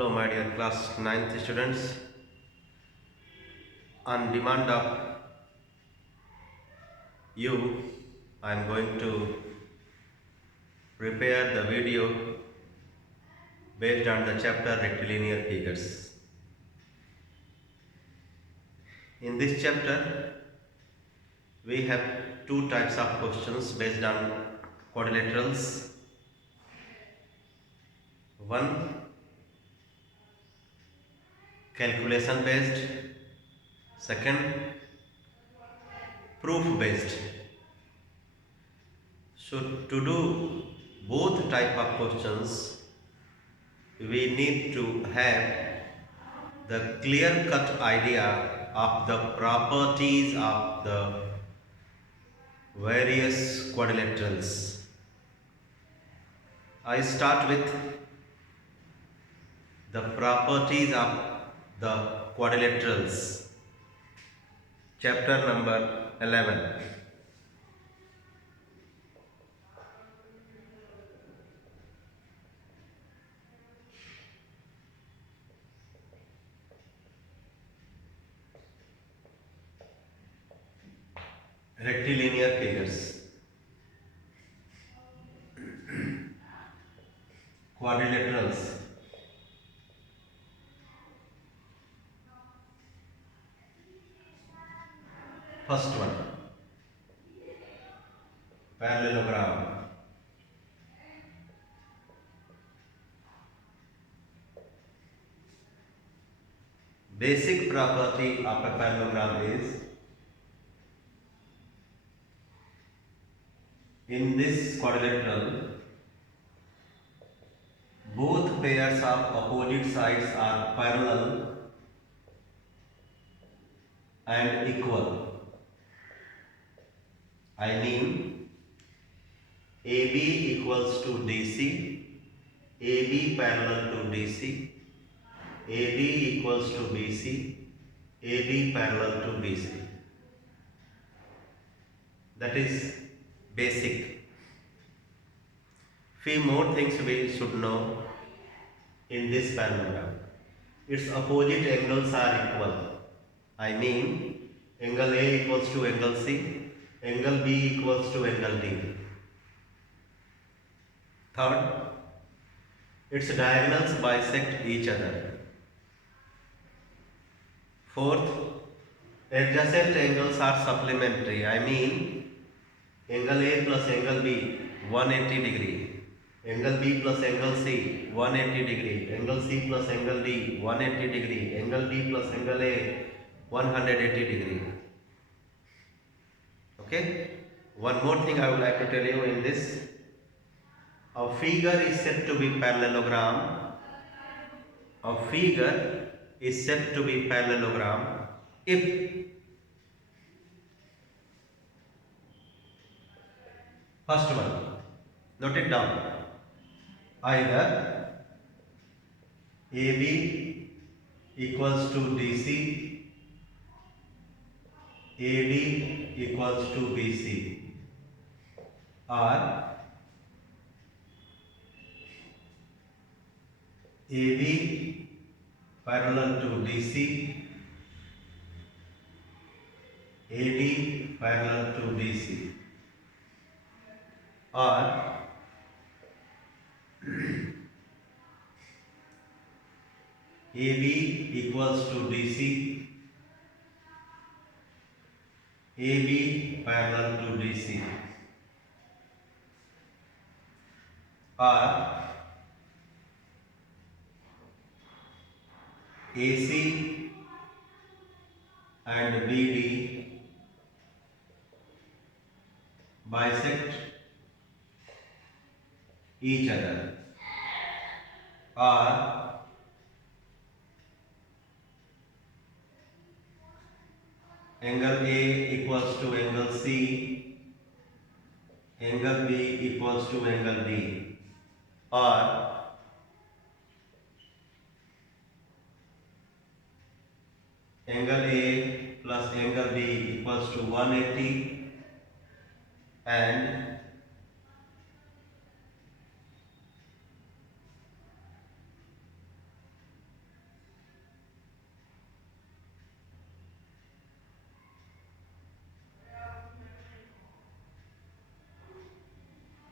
Hello, my dear class 9th students. On demand of you, I am going to prepare the video based on the chapter rectilinear figures. In this chapter, we have two types of questions based on quadrilaterals. One, calculation based. Second, proof based. So to do both type of questions, we need to have the clear cut idea of the properties of the various quadrilaterals. I start with the properties of the quadrilaterals. Chapter number 11. Rectilinear figures. Quadrilaterals. First one, parallelogram. Basic property of a parallelogram is, in this quadrilateral, both pairs of opposite sides are parallel and equal. I mean, AB equals to DC, AB parallel to DC, AD equals to BC, AD parallel to BC. That is basic. Few more things we should know in this parallelogram. Its opposite angles are equal. I mean, angle A equals to angle C, angle B equals to angle D. Third, its diagonals bisect each other. Fourth, adjacent angles are supplementary. I mean, angle A plus angle B 180 degree, angle B plus angle C 180 degree, angle C plus angle D 180 degree, angle D plus angle A 180 degree. Okay. One more thing I would like to tell you in this. A figure is said to be parallelogram. A figure is said to be parallelogram if, first one, note it down, either AB equals to DC, AD equals to BC, or AB parallel to DC, AD parallel to DC, or AB equals to DC, AB parallel to DC, or AC and BD bisect each other, or angle A equals to angle C, angle B equals to angle D, or angle A plus angle B equals to 180 and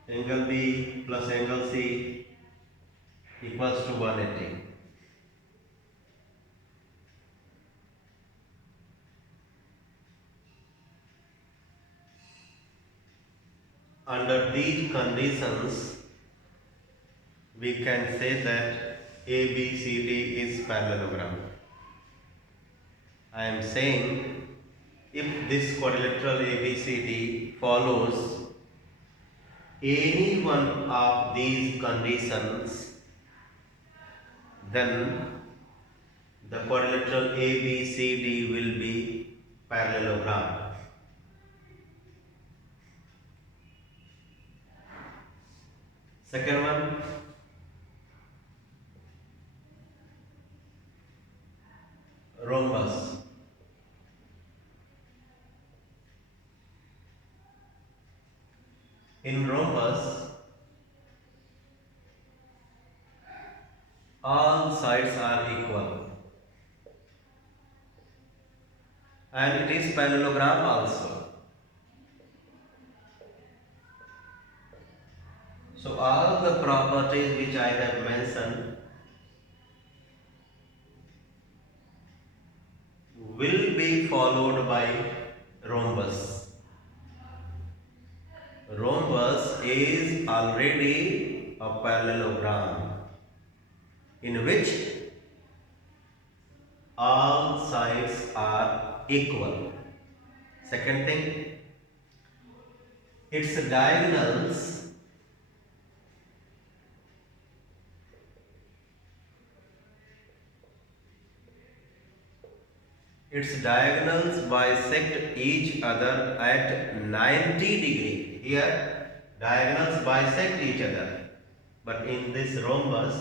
angle B plus angle C equals to 180. Under these conditions, we can say that ABCD is parallelogram. I am saying if this quadrilateral ABCD follows any one of these conditions, then the quadrilateral ABCD will be parallelogram. Second one, rhombus. In rhombus, all sides are equal and it is parallelogram also. So all the properties which I have mentioned will be followed by rhombus. Rhombus is already a parallelogram in which all sides are equal. Second thing, its diagonals bisect each other at 90 degree. Here diagonals bisect each other, but in this rhombus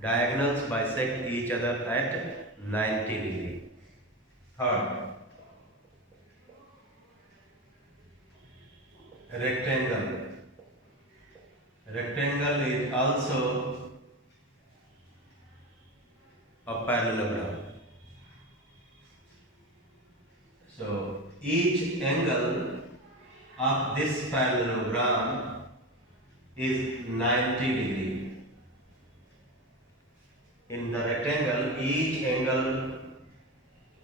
diagonals bisect each other at 90 degree. Third, rectangle. Rectangle is also a parallelogram. So each angle of this parallelogram is 90 degree. In the rectangle, each angle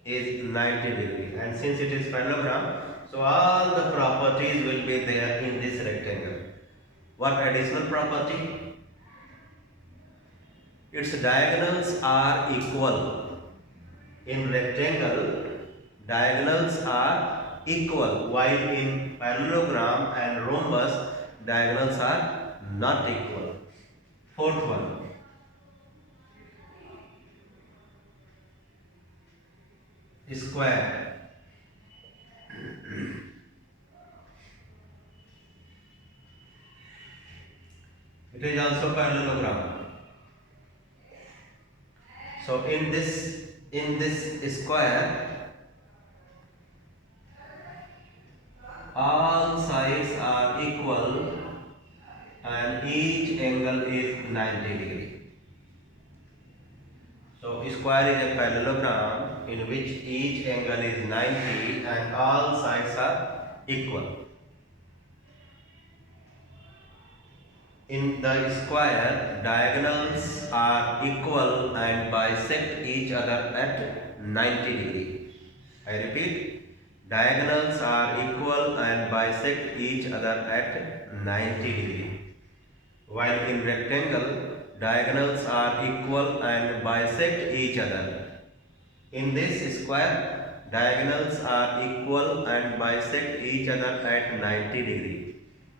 is 90 degree, and since it is parallelogram, so all the properties will be there in this rectangle. What additional property? Its diagonals are equal. In rectangle, diagonals are equal, while in parallelogram and rhombus, diagonals are not equal. Fourth one, square. It is also parallelogram. So in this square, all sides are equal and each angle is 90 degree. So square is a parallelogram in which each angle is 90 and all sides are equal. In the square, diagonals are equal and bisect each other at 90 degree. I repeat, diagonals are equal and bisect each other at 90 degree. While in rectangle, diagonals are equal and bisect each other. In this square, diagonals are equal and bisect each other at 90 degree.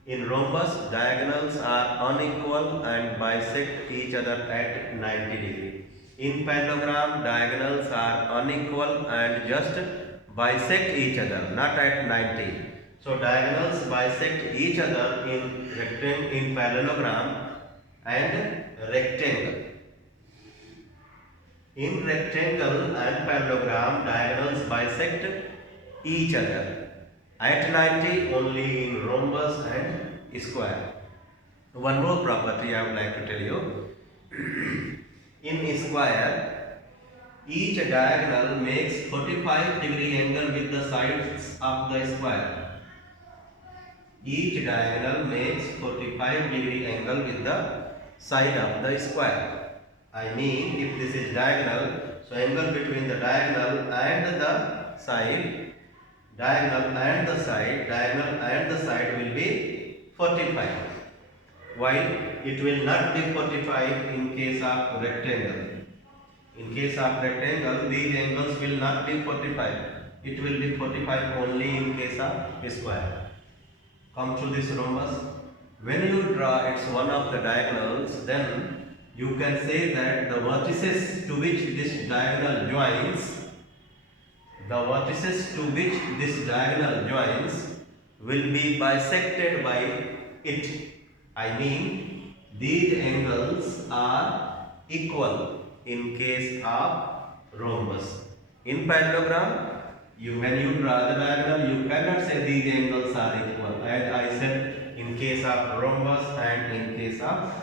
In rhombus, diagonals are unequal and bisect each other at 90 degree. In parallelogram, diagonals are unequal and just bisect each other, not at 90. So diagonals bisect each other in parallelogram and rectangle. In rectangle and parallelogram, diagonals bisect each other at 90 only in rhombus and square. One more property I would like to tell you. In square, each diagonal makes 45 degree angle with the sides of the square. each diagonal makes 45 degree angle with the side of the square. I mean, if this is diagonal, so angle between the diagonal and the side, diagonal and the side will be 45. While it will not be 45 in case of rectangle. In case of rectangle, these angles will not be 45. It will be 45 only in case of square. Come to this rhombus. When you draw its one of the diagonals, then you can say that the vertices to which this diagonal joins, will be bisected by it. I mean, these angles are equal in case of rhombus. In parallelogram, when you draw the diagonal, you cannot say these angles are equal. As I said, in case of rhombus and in case of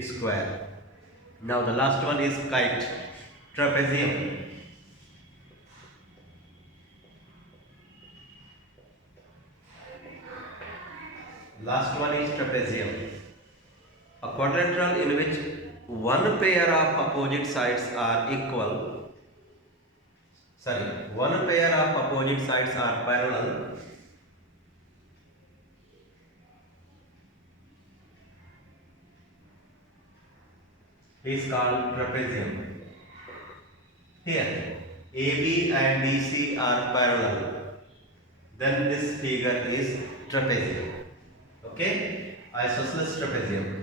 square. Now the last one is kite, trapezium. Last one is trapezium. A quadrilateral in which one pair of opposite sides are parallel is called trapezium. Here, AB and BC are parallel. Then this figure is trapezium. Okay? Isosceles trapezium.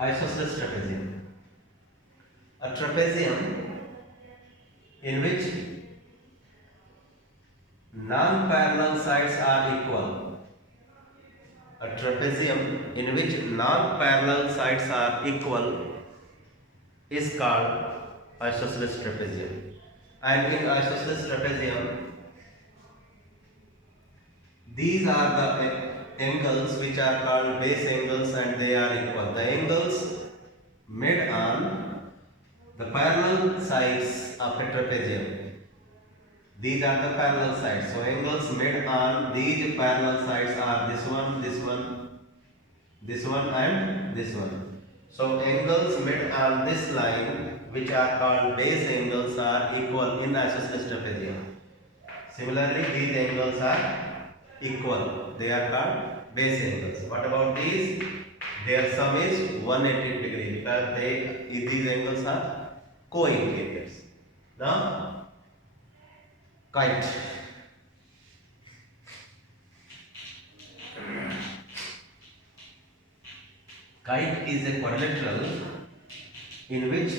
Isosceles trapezium. A trapezium in which non-parallel sides are equal. A trapezium in which non-parallel sides are equal is called isosceles trapezium. And in isosceles trapezium, these are the angles which are called base angles and they are equal. The angles made on the parallel sides of a trapezium. These are the parallel sides. So angles made on these parallel sides are this one, this one, this one and this one. So angles made on this line which are called base angles are equal in isosceles trapezium. Similarly, these angles are equal. They are called base angles. What about these? Their sum is 180 degree because these angles are co-interiors. Now, kite. Kite is a quadrilateral in which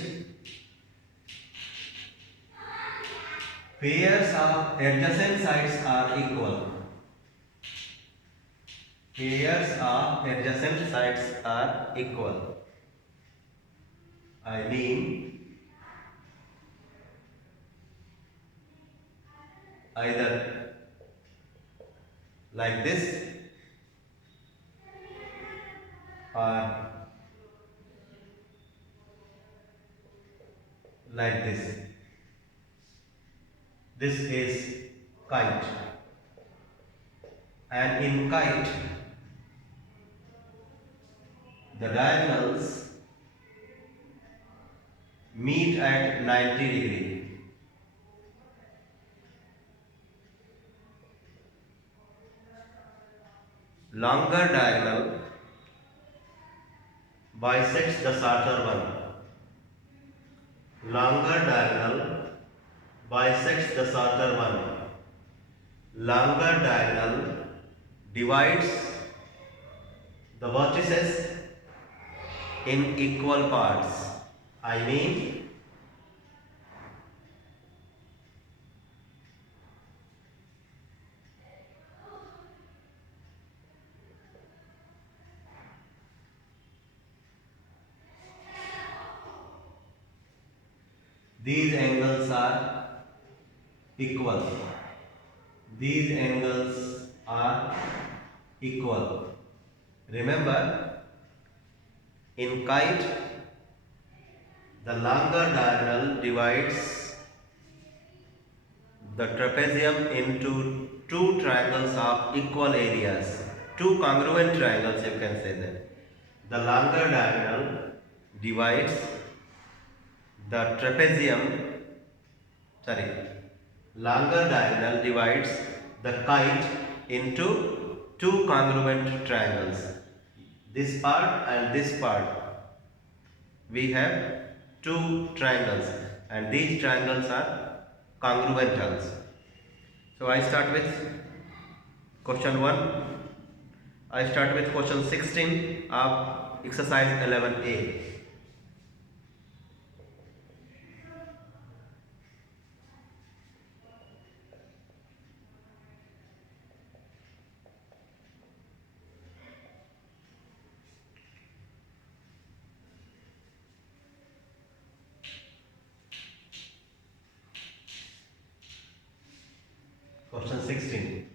pairs of adjacent sides are equal. Pairs of adjacent sides are equal. I mean, either like this or like this. This is kite. And in kite, the diagonals meet at 90 degree. Longer diagonal bisects the shorter one. Longer diagonal bisects the shorter one. Longer diagonal divides the vertices in equal parts. I mean, these angles are equal. These angles are equal. Remember, in kite, The longer diagonal divides the trapezium into two triangles of equal areas. Two congruent triangles, you can say that. The longer diagonal divides the trapezium, sorry, longer diagonal divides the kite into two congruent triangles. This part and this part, we have two triangles and these triangles are congruent also. So I start with question 1. I start with question 16 of exercise 11A. Question 16.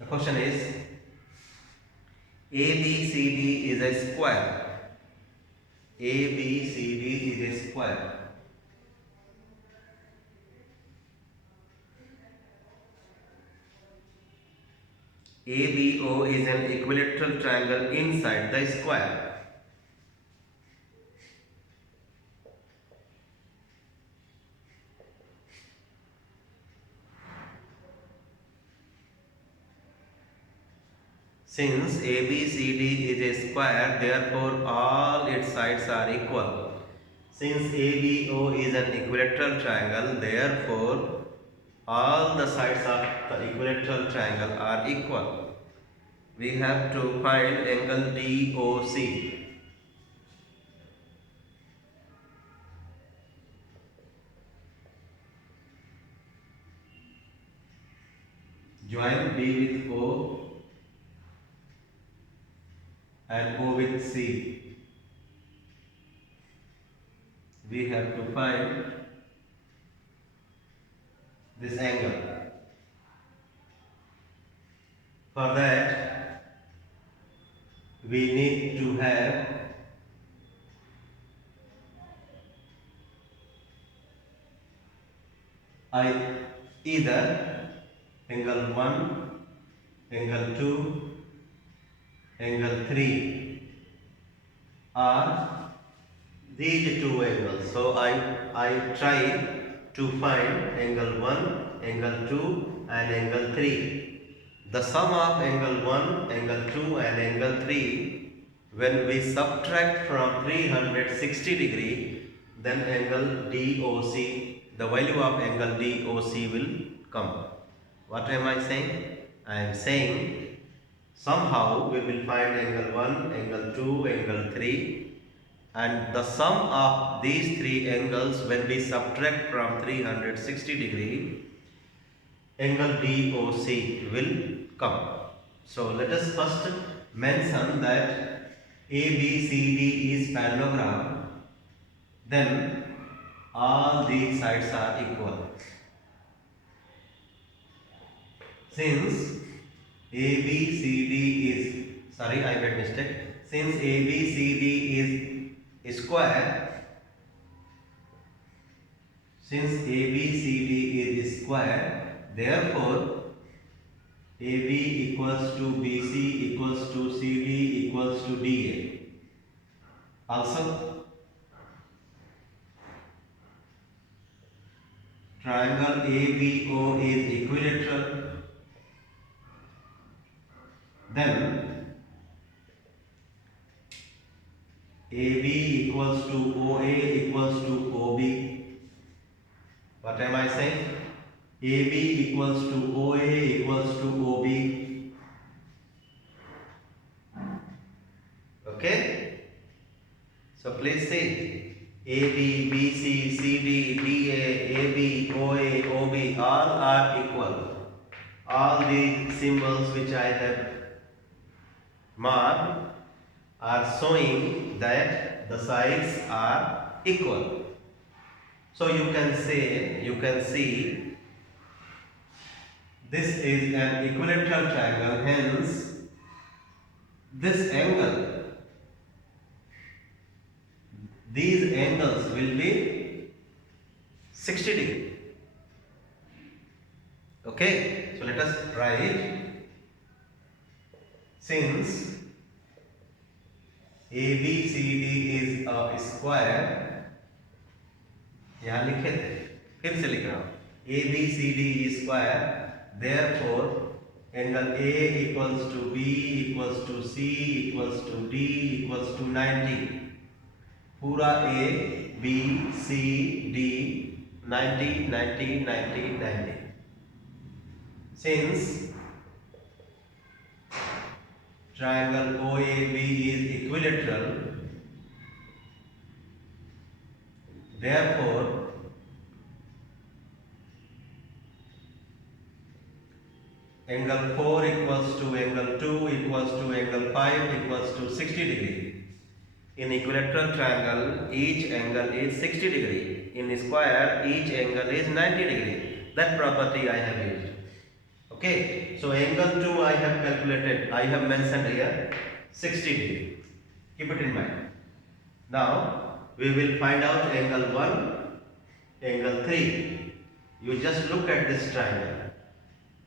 The question is ABCD is a square. ABCD is a square. ABO is an equilateral triangle inside the square. Since ABCD is a square, therefore all its sides are equal. Since ABO is an equilateral triangle, therefore all the sides of the equilateral triangle are equal. We have to find angle DOC. Join B with O and O with C. We have to find this angle. For that, we need to have either angle 1, angle 2, angle 3 or these two angles. So I try to find angle 1, angle 2 and angle 3. The sum of angle 1, angle 2 and angle 3, when we subtract from 360 degree, then angle DOC, the value of angle DOC will come. What am I saying? I am saying somehow we will find angle 1, angle 2, angle 3, and the sum of these three angles when we subtract from 360 degree, angle DOC will come. So let us first mention that ABCD is parallelogram, then all these sides are equal. Since ABCD is, sorry I made mistake, since ABCD is square, since ABCD is square, therefore AB equals to BC equals to CD equals to DA. Also, triangle ABO is equilateral. Then AB equals to OA equals to OB. What am I saying? AB equals to OA equals to OB. Okay? So please say AB, BC, CD, DA, AB, OA, OB all are equal. All these symbols which I have marked are showing that the sides are equal. So you can see this is an equilateral triangle, hence these angles will be 60 degree. Okay, so let us write, since ABCD is a square, यहाँ लिखे थे, फिर से लिख रहा हूँ, ABCD is square, therefore angle A equals to B equals to C equals to D equals to 90. पूरा A B C D 90 90 90 90. Since triangle OAB is equilateral, therefore angle 4 equals to angle 2 equals to angle 5 equals to 60 degree. In equilateral triangle, each angle is 60 degree. In square, each angle is 90 degree. That property I have used. Okay, so angle 2 I have calculated, I have mentioned here 60 degree. Keep it in mind. Now, we will find out angle 1, angle 3. You just look at this triangle.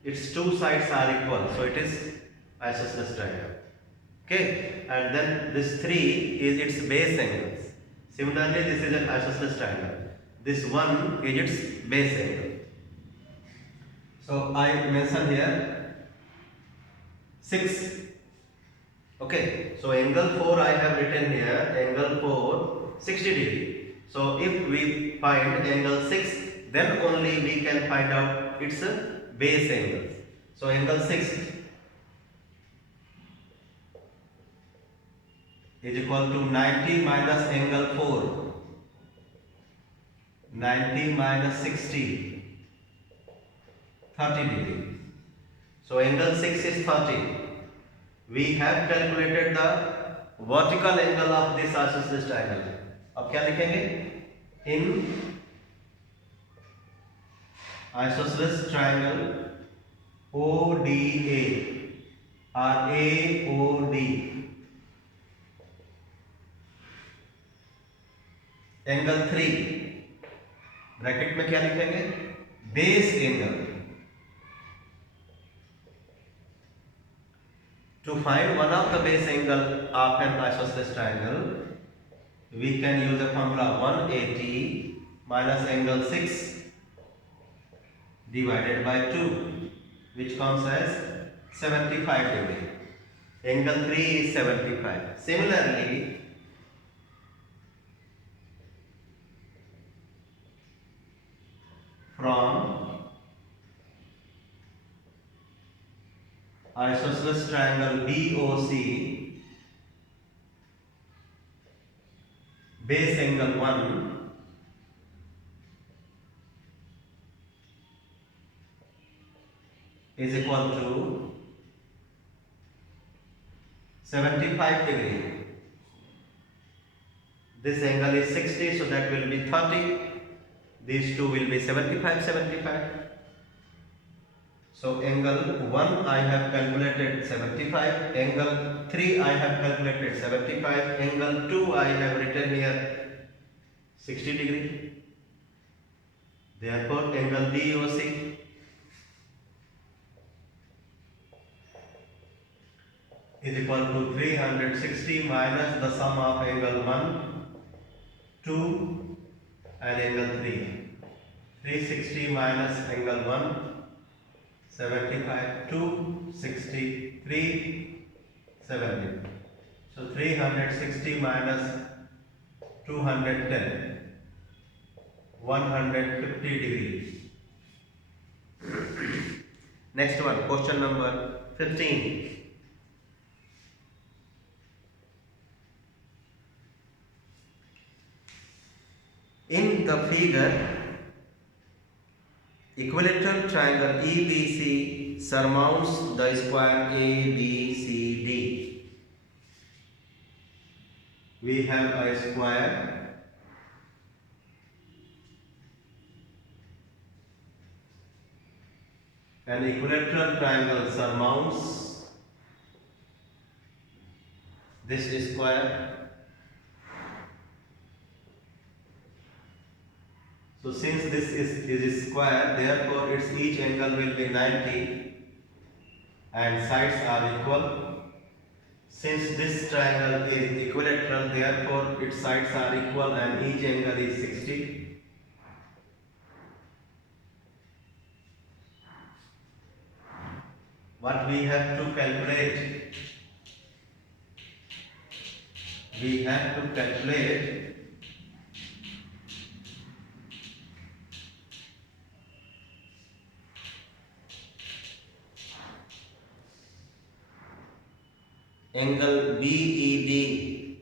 Its two sides are equal, so it is isosceles triangle. Okay, and then this 3 is its base angles. Similarly, this is an isosceles triangle. This 1 is its base angle. So I mention here 6. Okay, so angle 4 I have written here, angle 4 60 degree. So if we find angle 6, then only we can find out its base angle. So angle 6 is equal to 90 minus angle 4. 90 minus 60. 30 degree. So angle 6 is 30. We have calculated the vertical angle of this isosceles triangle. अब क्या लिखेंगे? In isosceles triangle ODA or AOD, angle 3 bracket में क्या लिखेंगे? Base angle. To find one of the base angle of an isosceles triangle, we can use the formula 180 minus angle 6 divided by 2, which comes as 75 degree. Angle 3 is 75. Similarly, from isosceles triangle BOC, base angle 1 is equal to 75 degree. This angle is 60, so that will be 30. These two will be 75, 75. So angle 1 I have calculated 75, angle 3 I have calculated 75, angle 2 I have written here 60 degree. Therefore angle DOC is equal to 360 minus the sum of angle 1, 2 and angle 3. 360 minus angle 1, 75, 2, 60, 3, 70. So 360 minus 210, 150 degrees. Next one, question number 15. In the figure, equilateral triangle EBC surmounts the square ABCD. We have a square an equilateral triangle surmounts this square So since this is square, therefore its each angle will be 90 and sides are equal. Since this triangle is equilateral, therefore its sides are equal and each angle is 60. What we have to calculate? We have to calculate angle BED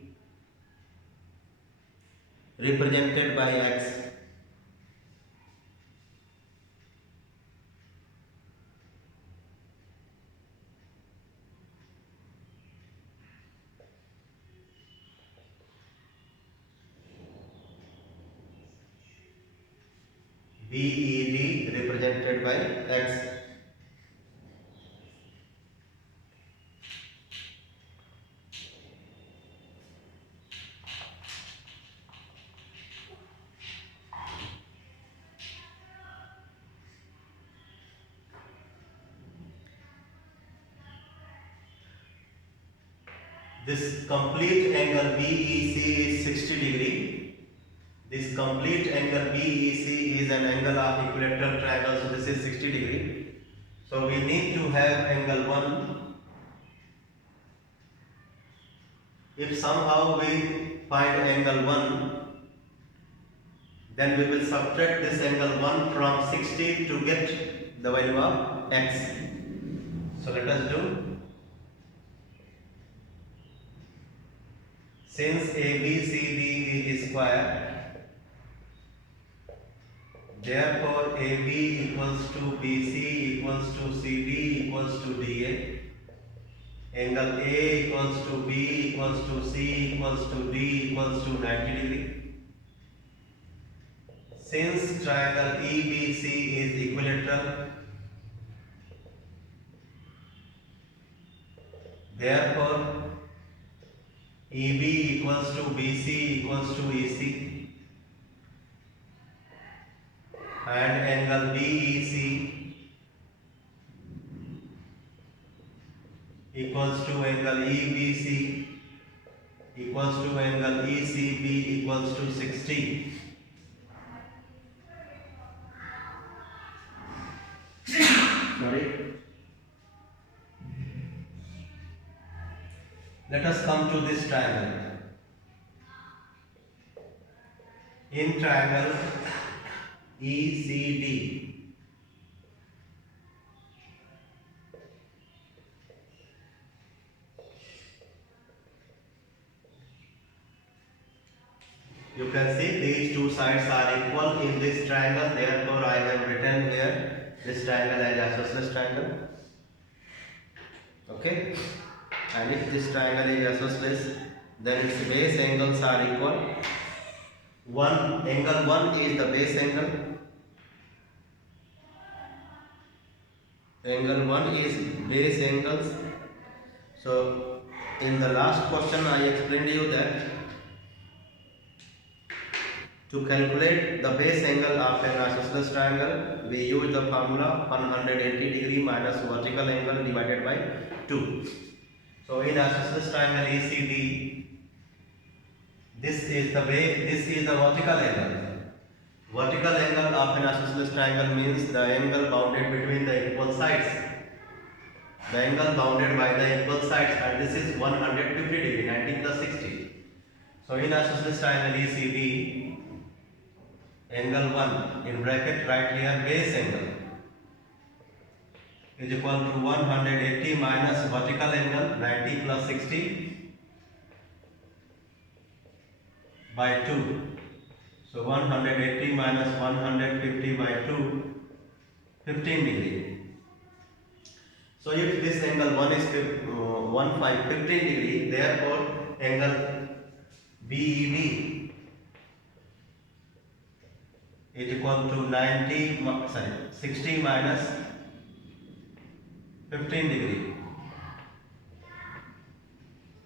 represented by X. BED represented by X. This complete angle BEC is 60 degree. This complete angle BEC is an angle of equilateral triangle, so this is 60 degree. So we need to have angle 1. If somehow we find angle 1, then we will subtract this angle 1 from 60 to get the value of X. So let us do. Since ABCD is square, therefore AB equals to BC equals to CD equals to DA. Angle A equals to B equals to C equals to D equals to 90 degree. Since triangle EBC is equilateral, therefore EB equals to BC equals to EC and angle BEC equals to angle EBC equals to angle ECB equals to 60. Sorry. Let us come to this triangle. In triangle ECD, you can see these two sides are equal in this triangle, therefore I have written here this triangle as isosceles triangle. Okay, and if this triangle is isosceles, then its base angles are equal. Angle 1 is the base angle. Angle 1 is base angles. So in the last question I explained you that to calculate the base angle of an isosceles triangle, we use the formula 180 degree minus vertical angle divided by 2. So in isosceles triangle ECD, this is the vertical angle. Vertical angle of an isosceles triangle means the angle bounded between the equal sides. The angle bounded by the equal sides, and this is 150 degree, 90 plus 60. So in isosceles triangle ECD, angle 1 in bracket write here base angle is equal to 180 minus vertical angle 90 plus 60 by 2. So 180 minus 150 by 2, 15 degree. So if this angle 1 is 15 degree, therefore angle BEB is equal to 60 minus 15 degree,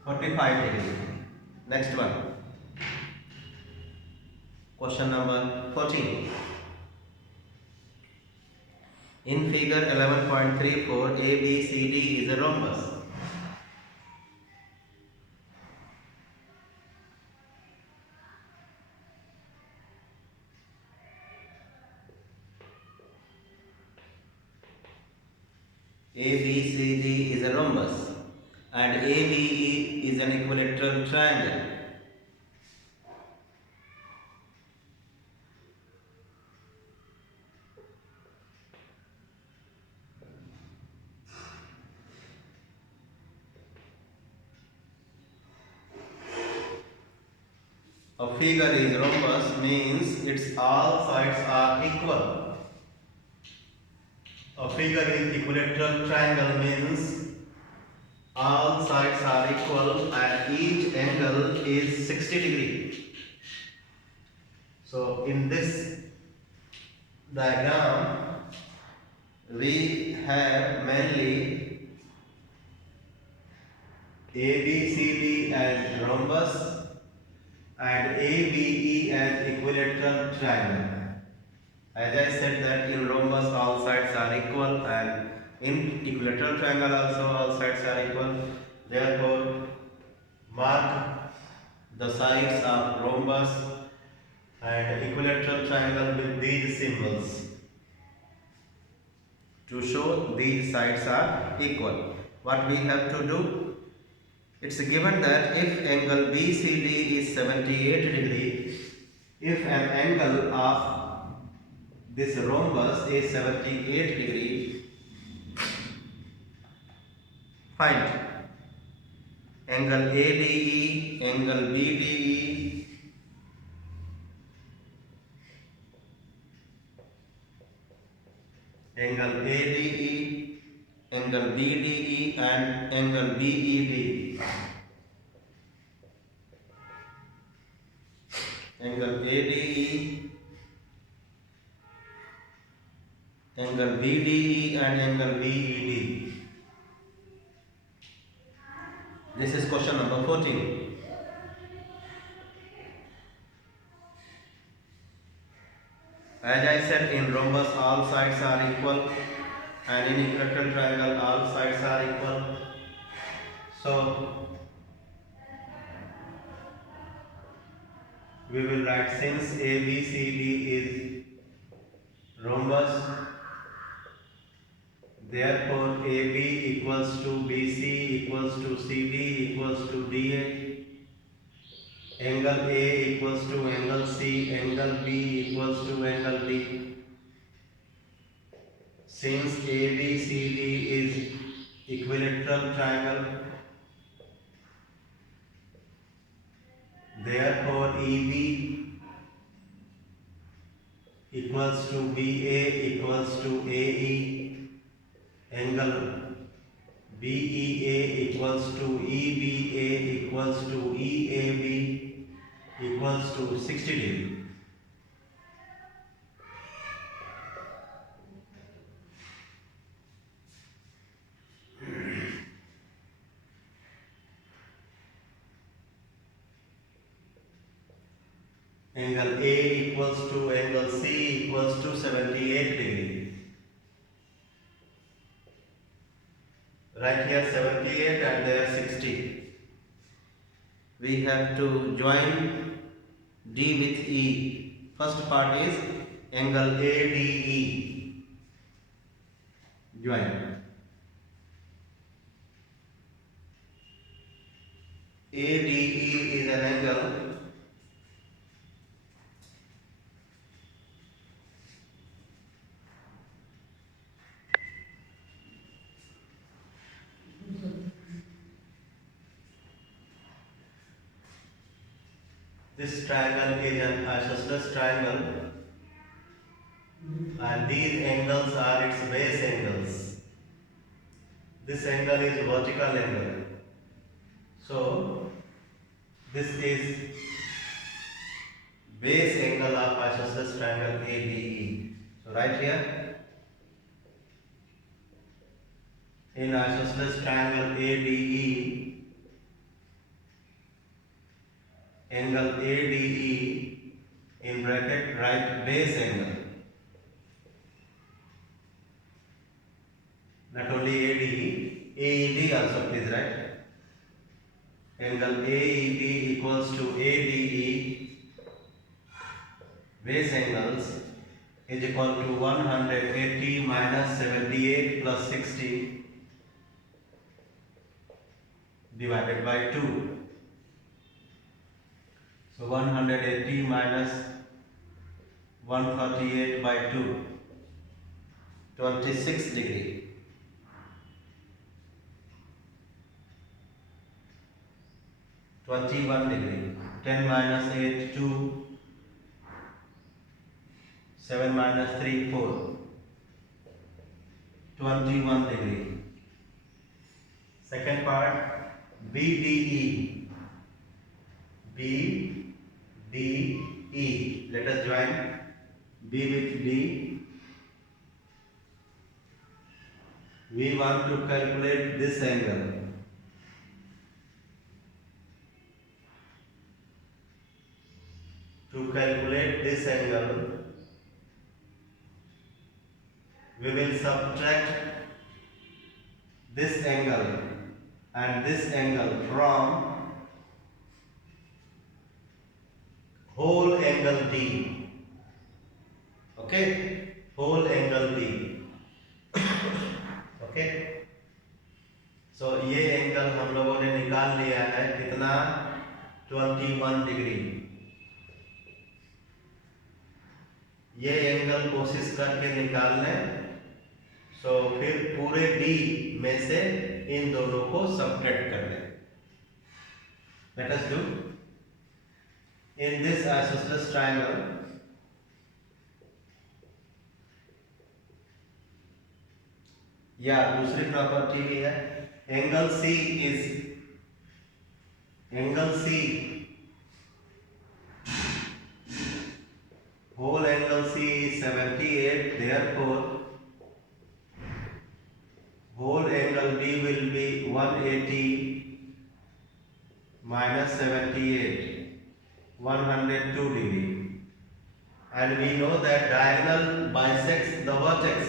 45 degree. Next one. Question number 14. In figure 11.34, ABCD is a rhombus. ABCD is a rhombus and ABE is an equilateral triangle. A figure is rhombus means its all sides are equal. A figure is equilateral triangle means all sides are equal and each angle is 60 degree. So in this diagram we have mainly ABCD as rhombus and ABE as equilateral triangle. As I said that in rhombus all sides are equal and in equilateral triangle also all sides are equal. Therefore, mark the sides of rhombus and equilateral triangle with these symbols to show these sides are equal. What we have to do? It's given that if angle BCD is 78 degree, if an angle of this rhombus is 78 degree, find angle ADE, angle BDE, angle ADE, angle BDE and angle BED. Angle ADE, angle BDE and angle BED. This is question number 14. As I said, in rhombus all sides are equal and in equilateral triangle all sides are equal. So we will write since ABCD is rhombus, therefore AB equals to BC equals to CD equals to DA, angle A equals to angle C, angle B equals to angle D. Since ABCD is equilateral triangle, therefore EB equals to BA equals to AE, angle BEA equals to EBA equals to EAB equals to 60 degree. Angle A equals to angle C equals to 78 degree. Right here 78 and there 60. We have to join D with E. First part is angle ADE. Join. ADE is an angle this triangle is an isosceles triangle and these angles are its base angles. This angle is vertical angle. So this is base angle of isosceles triangle ABE. So right here in isosceles triangle ABE, angle ADE in bracket write base angle. base angles is equal to 180 minus 78 plus 60 divided by 2. So 180 minus 138 by 2, 26 degree. 21 degree. 10 minus 8, 2. 7 minus 3, 4. 21 degree. Second part, BDE. BDE. Let us join B with D. We want to calculate this angle. To calculate this angle, we will subtract this angle and this angle from whole angle D. Okay, whole angle D. Okay, so ये angle हम लोगों ने निकाल लिया है कितना, 21 degree. ये angle कोशिश करके निकाल लें. सो फिर पूरे D में से इन दोनों को सब्ट्रैक्ट कर लें. Let us do in this isosceles triangle. या दूसरी प्रॉपर्टी भी है, angle C whole angle C is 78, therefore whole angle B will be 180 minus 78, 102 degree. And we know that diagonal bisects the vertex.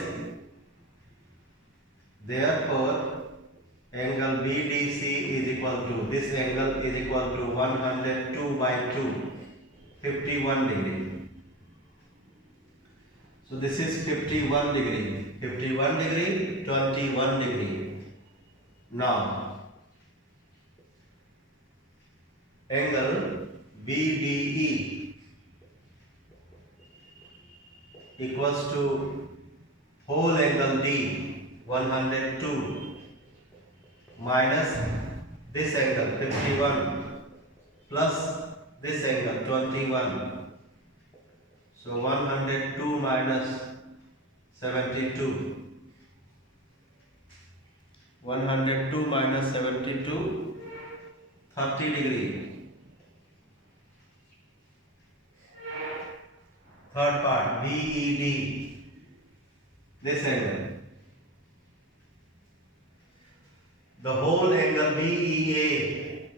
Therefore, angle BDC is equal to, this angle is equal to 102 by 2, 51 degree. So this is 51 degree, 51 degree, 21 degree. Now, angle BDE equals to whole angle D, 102, minus this angle 51 plus this angle 21. So 102 minus 72. 102 minus 72, 30 degree. Third part, BED, this angle. The whole angle BEA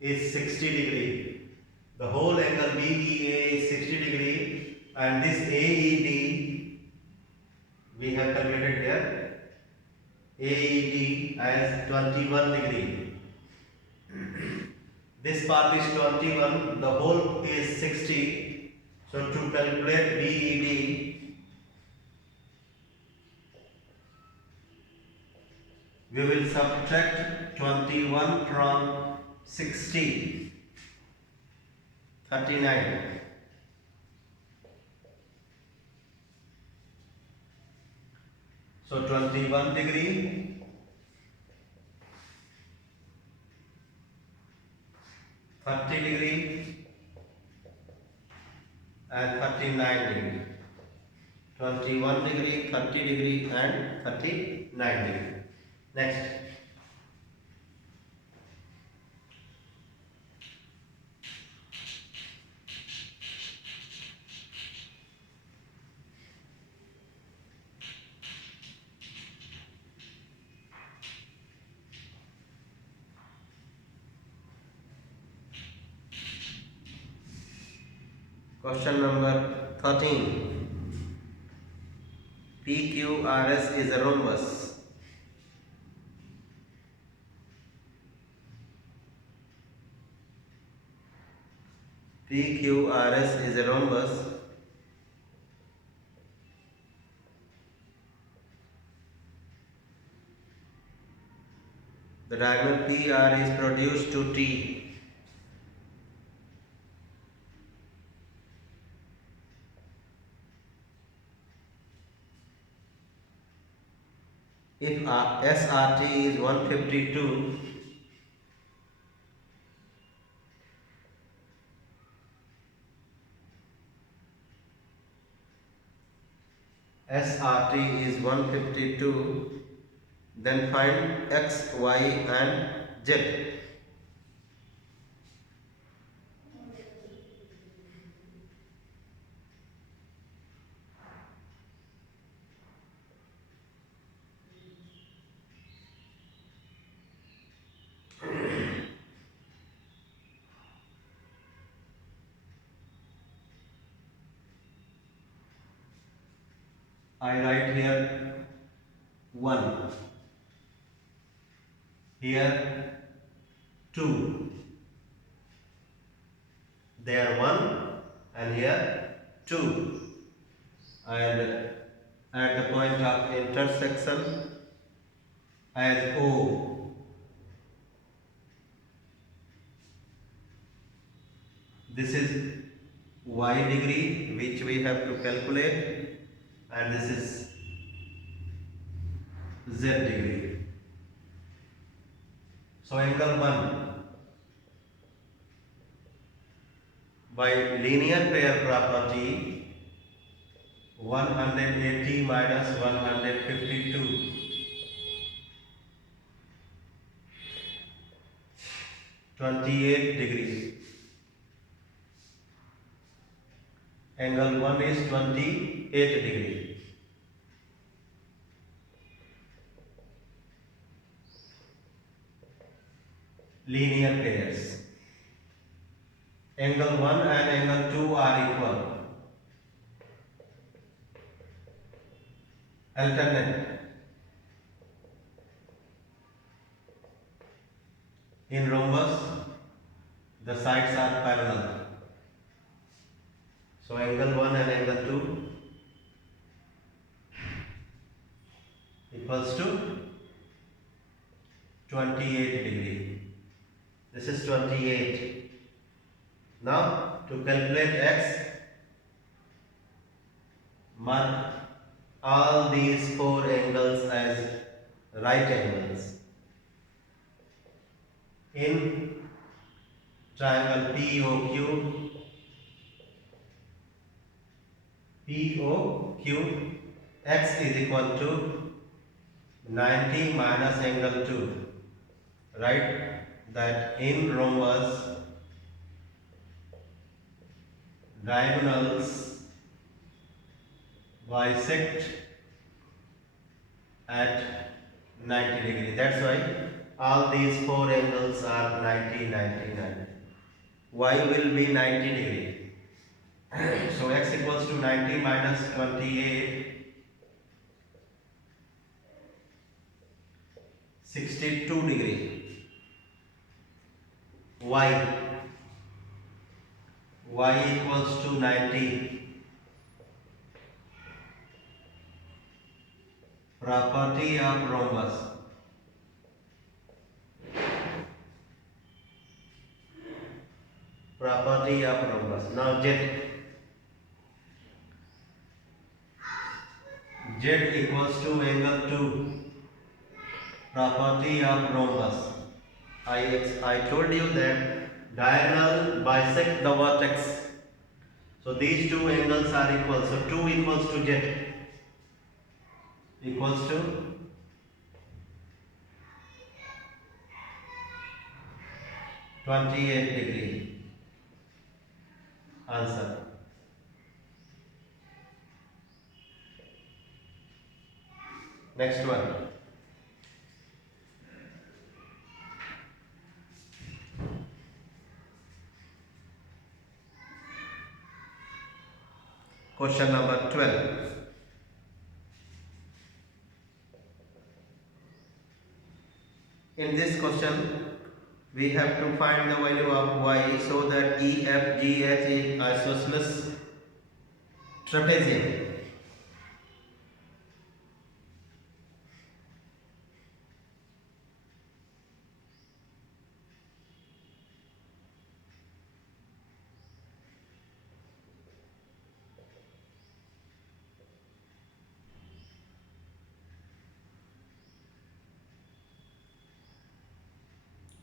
is 60 degree. The whole angle BEA is 60 degree, and this AED we have calculated here. AED as 21 degree. This part is 21, the whole is 60. So to calculate BED, we will subtract 21 from 60, 39. So 21 degree, 30 degree and 39 degree. 21 degree, 30 degree and 39 degree. Next. Question number 13. PQRS is a rhombus. PQRS is a rhombus. The diagonal PR is produced to T. If SRT is 152, SRT is 152, then find X, Y and Z. I write here 1, here 2, there 1 and here 2, and at the point of intersection as O. This is Y degree which we have to calculate, and this is Z degree. So angle 1 by linear pair property, 180 minus 152, 28 degrees. Angle 1 is 28 degrees. Linear pairs. Angle 1 and angle 2 are equal. Alternate. In rhombus, the sides are parallel. So angle 1 and angle 2 equals to 28 degree. This is 28. Now to calculate X, mark all these four angles as right angles. In triangle POQ, X is equal to 90 minus angle 2. Right? That in rhombus, diagonals bisect at 90 degree. That's why all these four angles are 90, 90, 90. Y will be 90 degree. So X equals to 90 minus 28, 62 degree. Y equals to 90. Property of rhombus. Property of rhombus. Now Z. Z equals to angle 2. Property of rhombus. I told you that diagonal bisect the vertex. So these two angles are equal. So 2 equals to Z equals to 28 degree. Answer. Next one. Question number 12. In this question, we have to find the value of y so that EFGH is isosceles trapezium.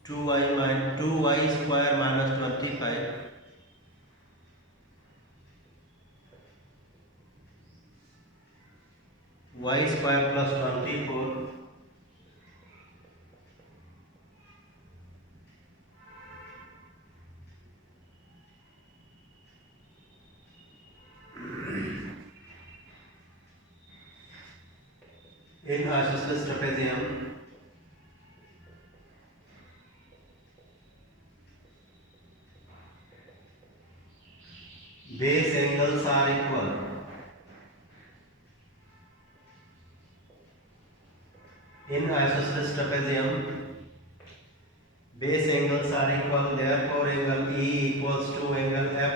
2y square minus 25 y square plus 24 in isosceles trapezium. Base angles are equal. In isosceles trapezium, base angles are equal. Therefore, angle E equals to angle F.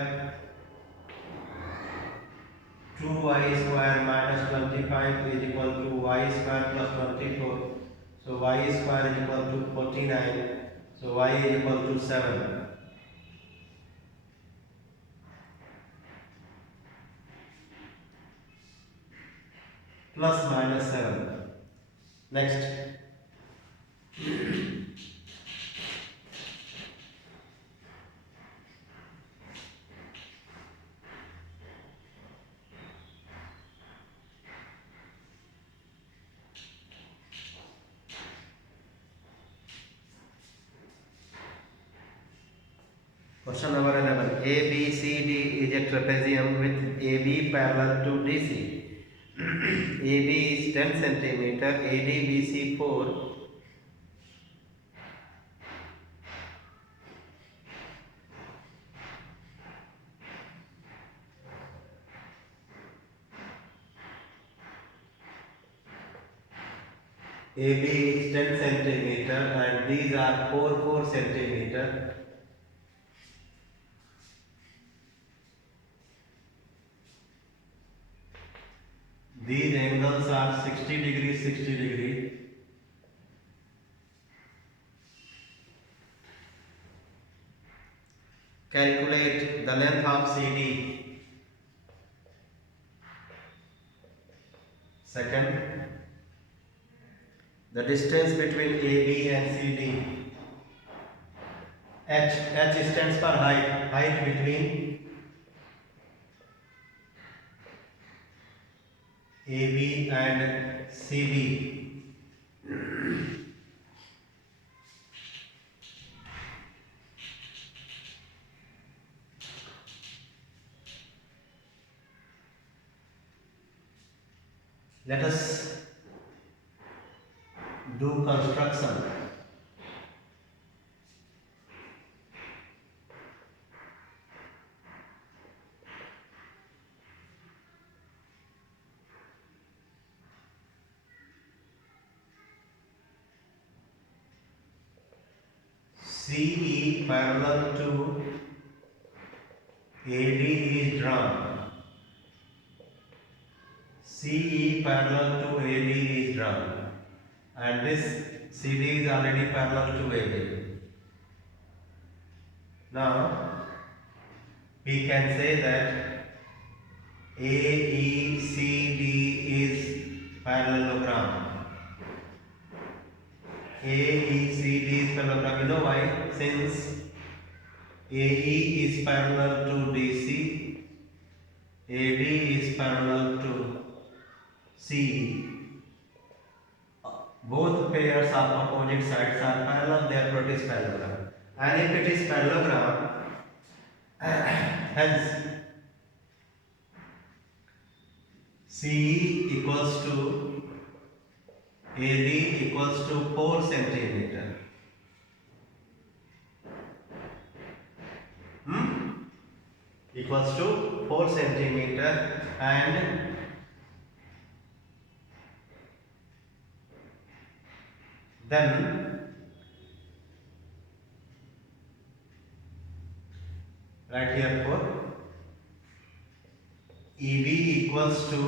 2y square minus 25 is equal to y square plus 24. So y square is equal to 49. So y is equal to 7. Plus minus 7. Next. Question number 11. ABCD is a trapezium with AB parallel to DC. AB is 10 centimeter, ADBC 4. AB is 10 centimeter and these are 4 centimeter. These angles are 60 degree, 60 degree. Calculate the length of CD. Second, the distance between AB and CD. H stands for height between AB and CD. Let us do construction. CE parallel to AD is drawn. CE parallel to AD is drawn. And this CD is already parallel to AB. Now, we can say that AECD is parallelogram. AECD is parallelogram. You know why? Since AE is parallel to DC, AD is parallel to CE. Both pairs of opposite sides are parallel, therefore it is parallelogram. And if it is parallelogram, hence CE equals to AD equals to 4 centimeter. Equals to 4 centimeter, and then Right here for EB equals to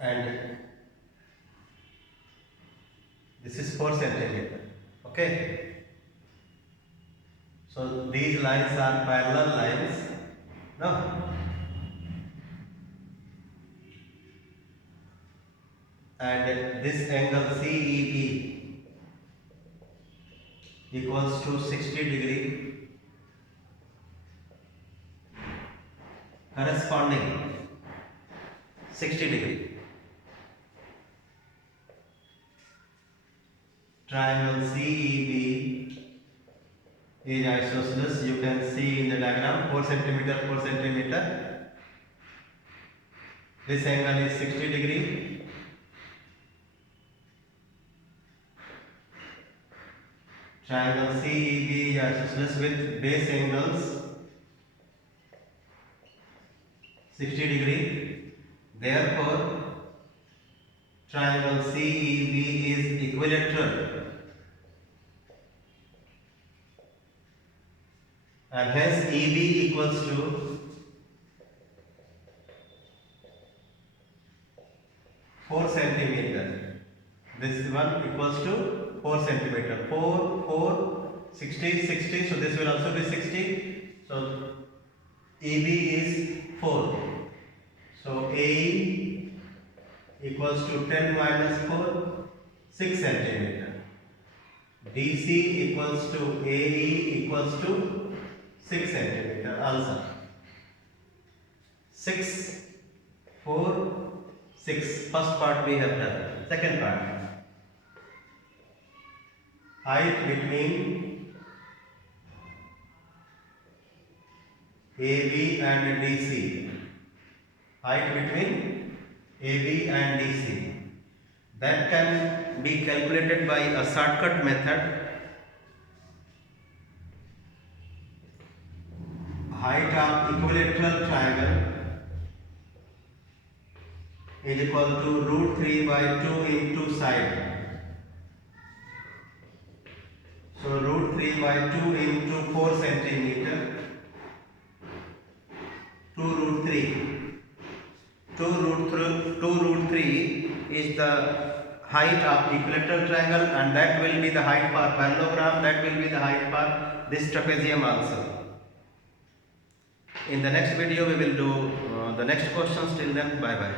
and this is 4 centimeter. Okay. So these lines are parallel lines. No. And this angle CEB equals to 60 degree, corresponding 60 degree. Triangle CEB is isosceles. You can see in the diagram 4 centimeter, 4 centimeter. This angle is 60 degree. Triangle CEB is isosceles with base angles 60 degree. Therefore, triangle CEB is equilateral, and hence EB equals to 4 centimeter. This one equals to 4 centimeter. 60, 60. So this will also be 60. So EB is 4. So AE equals to 10 minus 4, 6 centimeter. DC equals to AE equals to 6 centimeter also. 6, 4, 6. First part we have done. Second part. Height between AB and DC. Height between AB and DC. That can be calculated by a shortcut method. Height of equilateral triangle is equal to root 3 by 2 into side. So root 3 by 2 into 4 centimeter. 2 root 3. 2 root 3 is the height of equilateral triangle, and that will be the height for parallelogram, that will be the height for this trapezium also. In the next video we will do the next questions. Till then, bye bye.